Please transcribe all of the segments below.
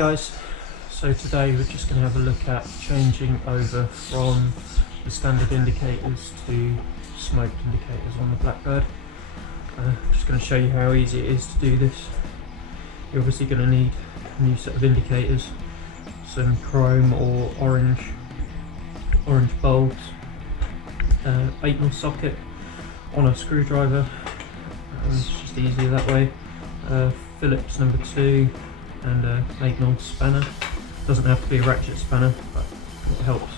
guys, so today we're just going to have a look at changing over from the standard indicators to smoke indicators on the Blackbird. I'm just going to show you how easy it is to do this. You're obviously going to need a new set of indicators, some chrome or orange bulbs, 8mm socket on a screwdriver, it's just easier that way, Phillips number 2 and a 8mm spanner. Doesn't have to be a ratchet spanner, but it helps.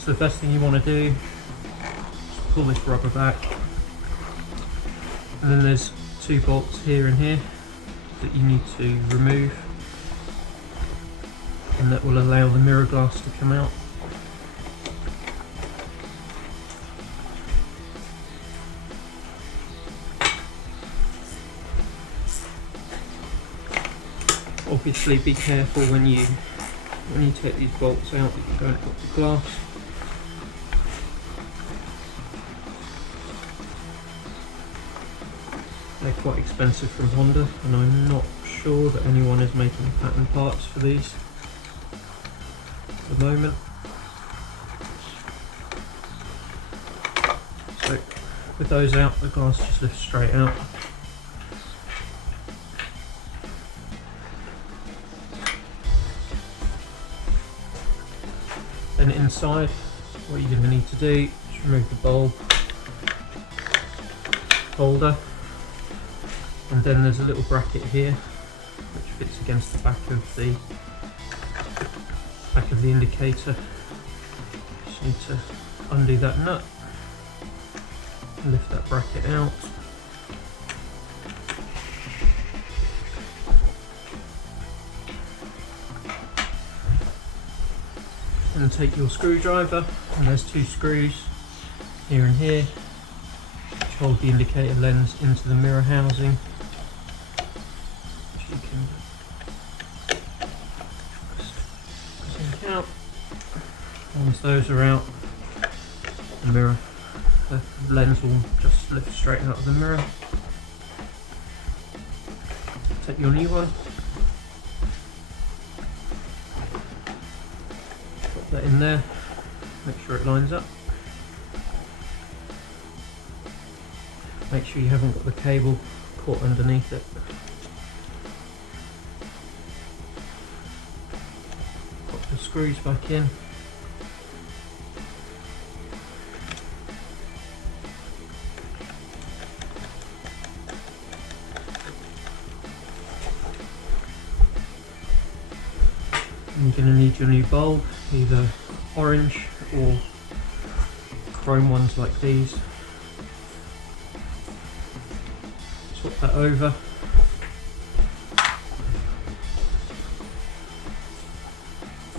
So the first thing you want to do is pull this rubber back, and then there's 2 bolts here and here that you need to remove, and that will allow the mirror glass to come out. Obviously be careful when you take these bolts out that you don't hit the glass. They're quite expensive from Honda, and I'm not sure that anyone is making pattern parts for these at the moment. So with those out, the glass just lifts straight out. Then inside, what you're going to need to do is remove the bulb holder, and then there's a little bracket here which fits against the back of the indicator. Just need to undo that nut, lift that bracket out, and take your screwdriver, and there's 2 screws here and here which hold the indicator lens into the mirror housing, which you can just sink out. Once those are out, the lens will just lift straight out of the mirror. Take your new one, put that in there, make sure it lines up. Make sure you haven't got the cable caught underneath it. Pop the screws back in. You're going to need your new bulb, either orange or chrome ones like these. Swap that over.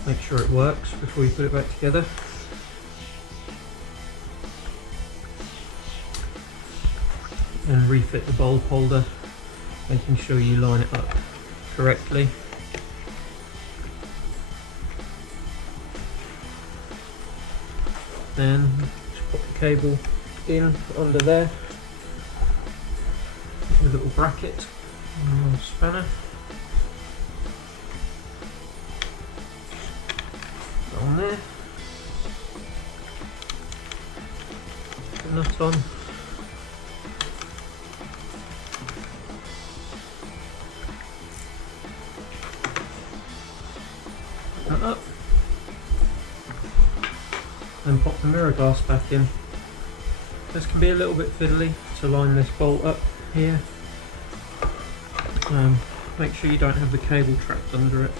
Make sure it works before you put it back together. And refit the bulb holder, making sure you line it up correctly. Then just pop the cable in under there, a little bracket and a little spanner. Put that on there, put the nut on, put that up. Then pop the mirror glass back in. This can be a little bit fiddly to line this bolt up here. Make sure you don't have the cable trapped under it.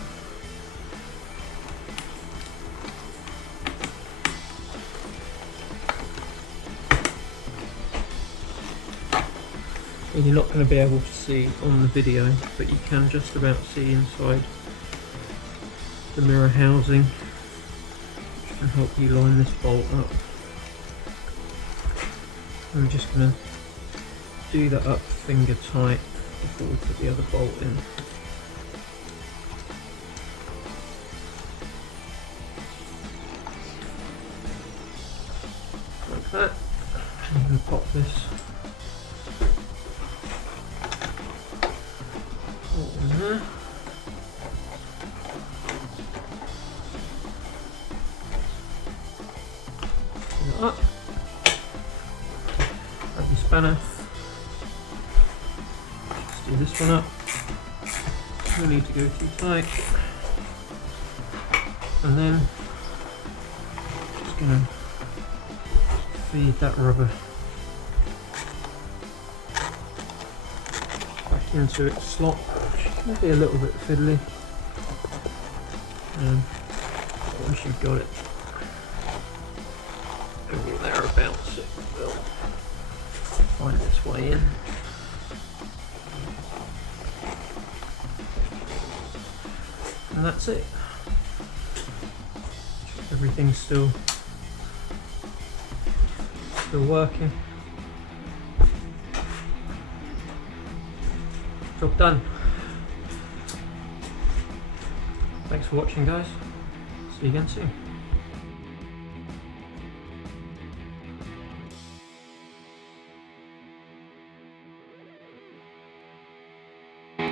And you're not going to be able to see on the video, but you can just about see inside the mirror housing, and help you line this bolt up. I'm just going to do that up finger tight before we put the other bolt in. Like that. I'm going to pop this bolt in there. spanner. Just do this one up. No need to go too tight. And then just going to feed that rubber back into its slot. Might be a little bit fiddly. Once you've got it over thereabouts, it will find its way in. And that's it. Everything's still working. Job done. Thanks for watching, guys. See you again soon.